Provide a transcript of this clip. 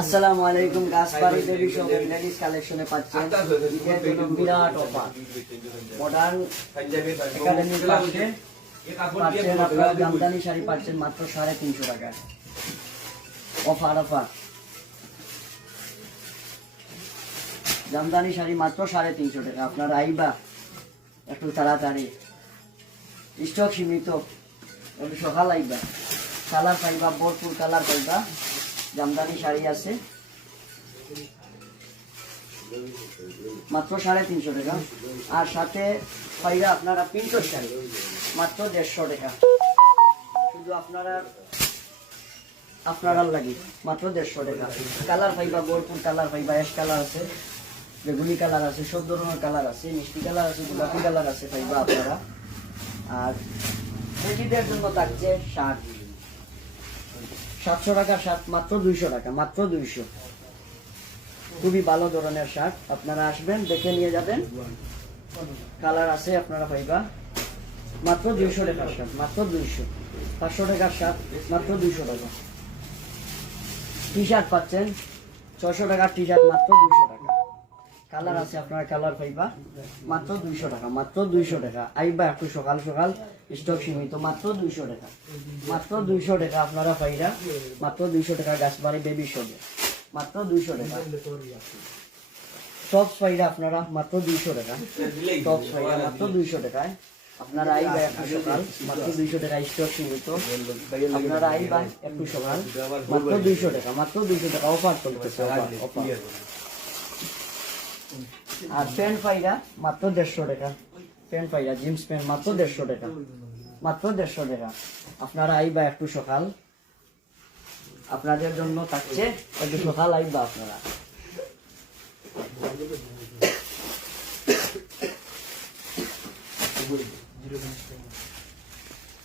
আসসালামু আলাইকুম। Gachbari baby shop ladies কালেকশনে পাচ্ছেন বিরাট অফার। মডার্ন একাডেমি পাচ্ছেন আপনারা জামদানি শাড়ি পাচ্ছেন মাত্র 350 টাকায়। অফার জামদানি শাড়ি মাত্র 350 টাকা। আপনারা আইবা একটু তাড়াতাড়ি, স্টক সীমিত, একটু সকাল আইবা। কালার পাইবা, ভরপুর কালার পাইবা। জামদানি শাড়ি আছে মাত্র 350 টাকা। আর সাথে পাইবা আপনারা প্রিন্টের শাড়ি মাত্র 150 টাকা। শুধু আপনারা লাগি মাত্র 150 টাকা। কালার পাইবা, ভরপুর কালার পাইবা। অ্যাশ কালার আছে, বেগুনি কালার আছে, সব ধরনের কালার আছে, মিষ্টি কালার আছে, গোলাপি কালার আছে পাইবা আপনারা। আর লেডিদের জন্য থাকছে শার্ট 700 টাকা, শার্ট মাত্র 200 টাকা, মাত্র 200। খুবই ভালো ধরনের শার্ট, আপনারা আসবেন দেখে নিয়ে যাবেন। কালার আছে আপনারা পাইবা মাত্র 200 টাকার শার্ট, মাত্র 200। 500 টাকার শার্ট মাত্র 200 টাকা। টি শার্ট পাচ্ছেন 600 টাকার টি শার্ট মাত্র 200 টাকা। কালার আছে আপনারা কালার পাইবা মাত্র 200 টাকা, মাত্র 200 টাকা। আইবা একটু সকাল সকাল, স্টক সীমিত, মাত্র 200 টাকা, মাত্র 200 টাকা। আপনারা পাইরা মাত্র 200 টাকা। গাছবাড়ি বেবি শপে মাত্র 200 টাকা। টপস পাইরা আপনারা মাত্র 200 টাকা। টপস পাইরা মাত্র 200 টাকায়। আপনারা আইবা একটু সকাল, মাত্র 200 টাকা, স্টক সীমিত। আপনারা আইবা একটু সকাল, মাত্র 200 টাকা, মাত্র 200 টাকা। অফার চলতেছে, অফার। আর প্যান্ট পাইরা মাত্র 150 টাকা। প্যান্ট পাইরা জিন্স প্যান্ট মাত্র 150 টাকা, মাত্র 150 টাকা। আপনারা আইবা একটু সকাল, আপনাদের জন্য থাকছে একটু সকাল আইবা আপনারা।